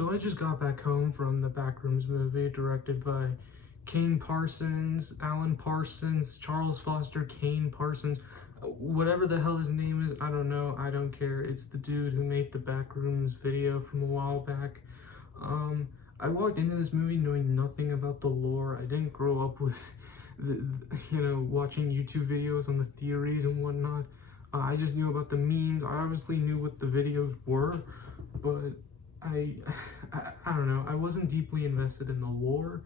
So I just got back home from the Backrooms movie, directed by Kane Parsons, Alan Parsons, Charles Foster Kane Parsons, whatever the hell his name is, I don't know, I don't care. It's the dude who made the Backrooms video from a while back. I walked into this movie knowing nothing about the lore. I didn't grow up with, watching YouTube videos on the theories and whatnot. I just knew about the memes. I obviously knew what the videos were, but I don't know. I wasn't deeply invested in the lore.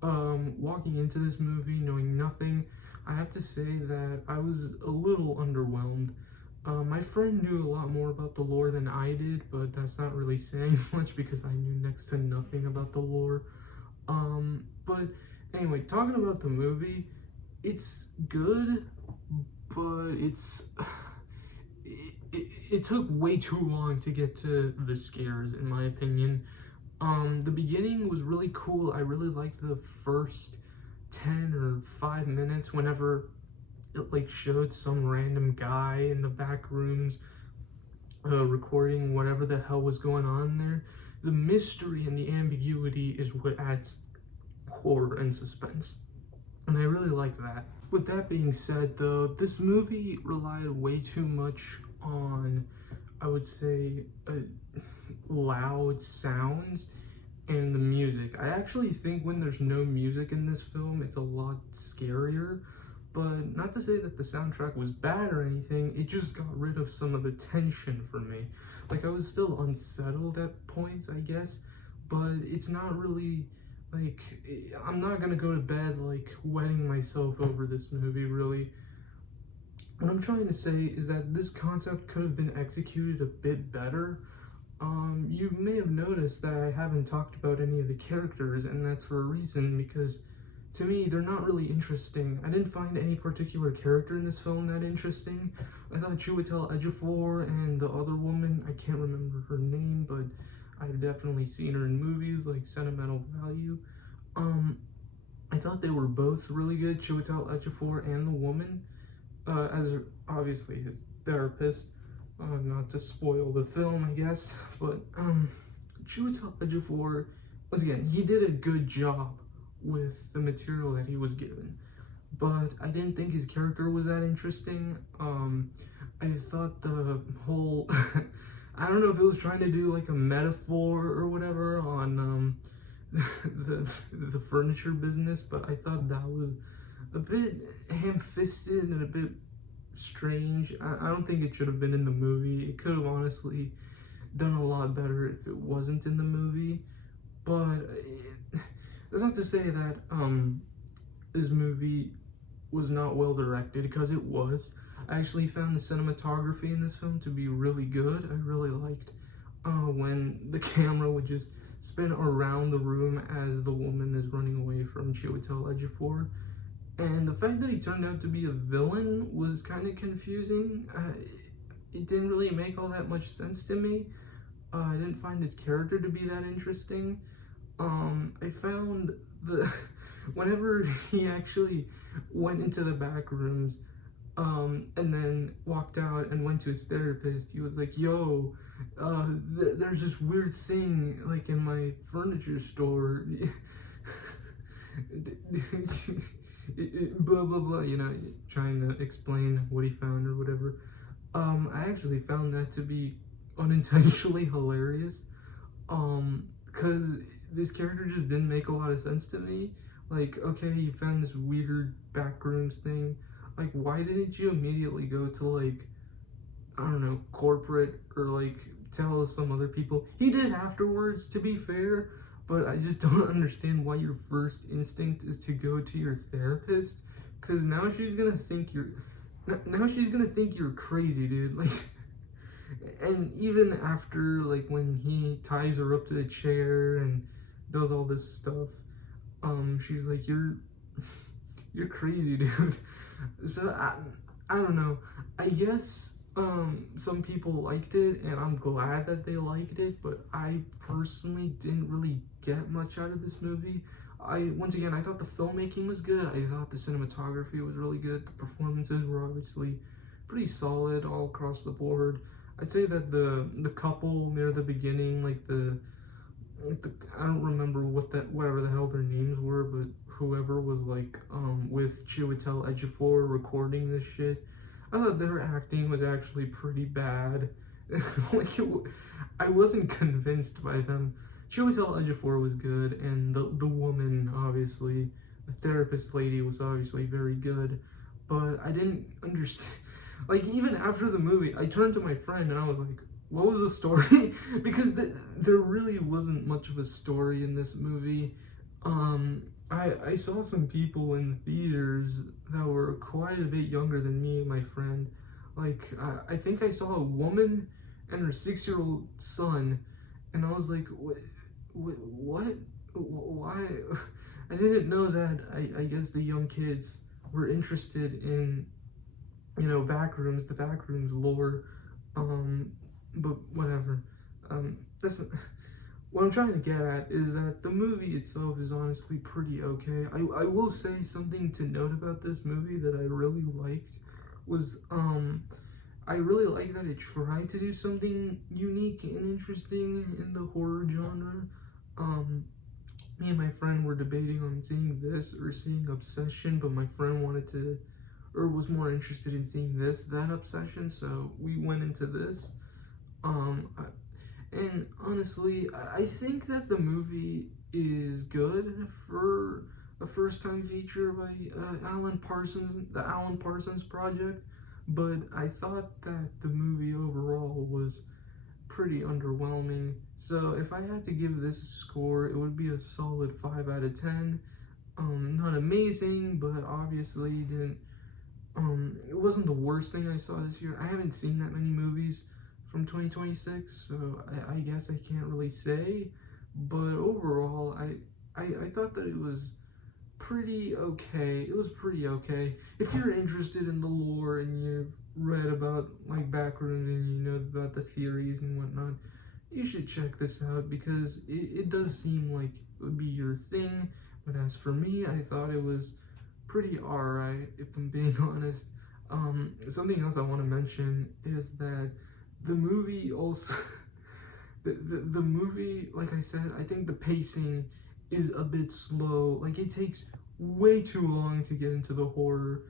Walking into this movie knowing nothing, I have to say that I was a little underwhelmed. My friend knew a lot more about the lore than I did, but that's not really saying much because I knew next to nothing about the lore. But anyway, talking about the movie, it's good, but it took way too long to get to the scares, in my opinion. The beginning was really cool. I really liked the first 10 or 5 minutes whenever it showed some random guy in the back rooms recording whatever the hell was going on there. The mystery and the ambiguity is what adds horror and suspense, and I really like that. With that being said, though, this movie relied way too much on, I would say, loud sounds and the music. I actually think when there's no music in this film, it's a lot scarier. But not to say that the soundtrack was bad or anything, it just got rid of some of the tension for me. I was still unsettled at points, I guess, but it's not really, I'm not gonna go to bed, wetting myself over this movie, really. What I'm trying to say is that this concept could have been executed a bit better. You may have noticed that I haven't talked about any of the characters, and that's for a reason, because to me, they're not really interesting. I didn't find any particular character in this film that interesting. I thought Chiwetel Ejiofor and the other woman, I can't remember her name, but I've definitely seen her in movies like Sentimental Value. I thought they were both really good, Chiwetel Ejiofor and the woman, as obviously his therapist. Not to spoil the film, I guess, but Chiwetel Ejiofor, once again, he did a good job with the material that he was given, but I didn't think his character was that interesting. I thought the whole I don't know if it was trying to do a metaphor or whatever on the furniture business, but I thought that was a bit ham-fisted and a bit strange. I don't think it should have been in the movie. It could have honestly done a lot better if it wasn't in the movie, but that's not to say that this movie was not well directed, because it was. I actually found the cinematography in this film to be really good. I really liked when the camera would just spin around the room as the woman is running away from Chiwetel Ejiofor. And the fact that he turned out to be a villain was kind of confusing. It didn't really make all that much sense to me. I didn't find his character to be that interesting. I found whenever he actually went into the back rooms, and then walked out and went to his therapist, he was like, yo, there's this weird thing, in my furniture store. Blah blah blah, trying to explain what he found or whatever. I actually found that to be unintentionally hilarious, because this character just didn't make a lot of sense to me. Okay, you found this weird backrooms thing, why didn't you immediately go to I don't know, corporate, or tell some other people? He did afterwards, to be fair, but I just don't understand why your first instinct is to go to your therapist, because now she's gonna think you're crazy, dude. And even after, when he ties her up to the chair and does all this stuff, she's like, you're crazy, dude. So I don't know. I guess some people liked it, and I'm glad that they liked it, but I personally didn't really get much out of this movie. Once again, I thought the filmmaking was good. I thought the cinematography was really good. The performances were obviously pretty solid all across the board. I'd say that the couple near the beginning, I don't remember whatever the hell their names were, but whoever was like with Chiwetel Ejiofor recording this shit, I thought their acting was actually pretty bad. like I wasn't convinced by them. Chiwetel Ejiofor was good, and the woman, obviously, the therapist lady, was obviously very good, but I didn't understand. Like, even after the movie, I turned to my friend and I was like, what was the story? because there really wasn't much of a story in this movie. I saw some people in theaters that were quite a bit younger than me and my friend. Like, I think I saw a woman and her 6-year-old son, and I was like, what? Why? I didn't know that. I guess the young kids were interested in, Backrooms, the Backrooms lore. But whatever. That's what I'm trying to get at is that the movie itself is honestly pretty okay. I will say something to note about this movie that I really liked was I really like that it tried to do something unique and interesting in the horror genre. Me and my friend were debating on seeing this or seeing Obsession, but my friend wanted to, or was more interested in seeing this than Obsession, so we went into this. And honestly, I think that the movie is good for a first-time feature by Alan Parsons, the Alan Parsons Project, but I thought that the movie overall was pretty underwhelming. So if I had to give this a score, it would be a solid 5 out of 10. Not amazing, but obviously didn't. It wasn't the worst thing I saw this year. I haven't seen that many movies from 2026, so I guess I can't really say. But overall, I thought that it was pretty okay. It was pretty okay. If you're interested in the lore and you've read about like Backrooms and you know about the theories and whatnot, you should check this out because it does seem like it would be your thing. But as for me, I thought it was pretty alright, if I'm being honest. Something else I want to mention is that the movie also the movie, like I said, I think the pacing is a bit slow. Like, it takes way too long to get into the horror.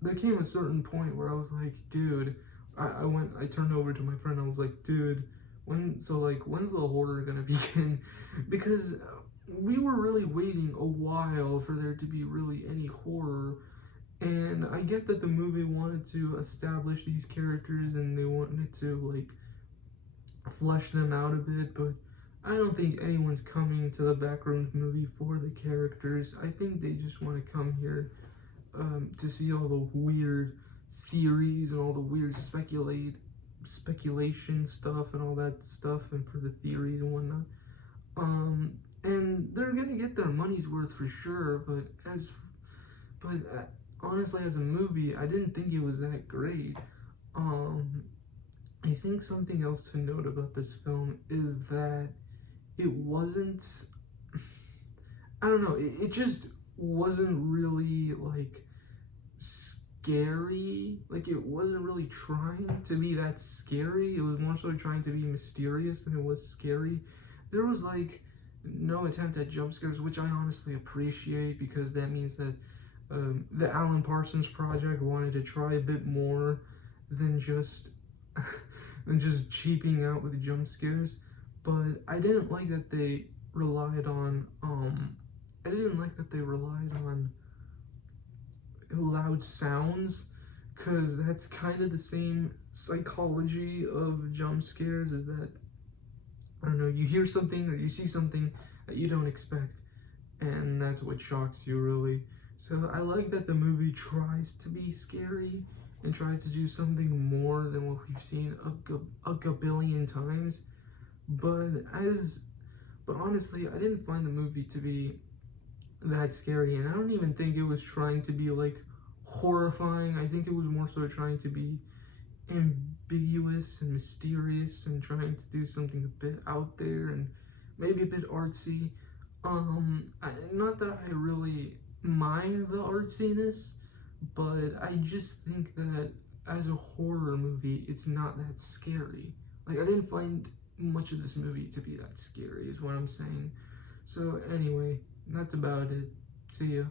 There came a certain point where I was like, dude, I turned over to my friend, I was like, dude, when's the horror gonna begin? Because we were really waiting a while for there to be really any horror. And I get that the movie wanted to establish these characters and they wanted to like flesh them out a bit, but I don't think anyone's coming to the Backrooms movie for the characters. I think they just want to come here to see all the weird theories and all the weird speculation stuff and all that stuff, and for the theories and whatnot. And they're gonna get their money's worth for sure. But honestly, as a movie, I didn't think it was that great. I think something else to note about this film is that it wasn't, I don't know, it just wasn't really like scary. Like, it wasn't really trying to be that scary. It was more so trying to be mysterious than it was scary. There was like no attempt at jump scares, which I honestly appreciate because that means that the Alan Parsons Project wanted to try a bit more than just cheaping out with jump scares. But I didn't like that they relied on loud sounds, because that's kind of the same psychology of jump scares, is that, I don't know, you hear something or you see something that you don't expect, and that's what shocks you, really. So I like that the movie tries to be scary and tries to do something more than what we've seen a gabillion times. But honestly, I didn't find the movie to be that scary, and I don't even think it was trying to be like horrifying. I think it was more so trying to be ambiguous and mysterious and trying to do something a bit out there and maybe a bit artsy. Not that I really mind the artsiness, but I just think that as a horror movie, it's not that scary. Like, I didn't find much of this movie to be that scary, is what I'm saying. So anyway, that's about it. See ya.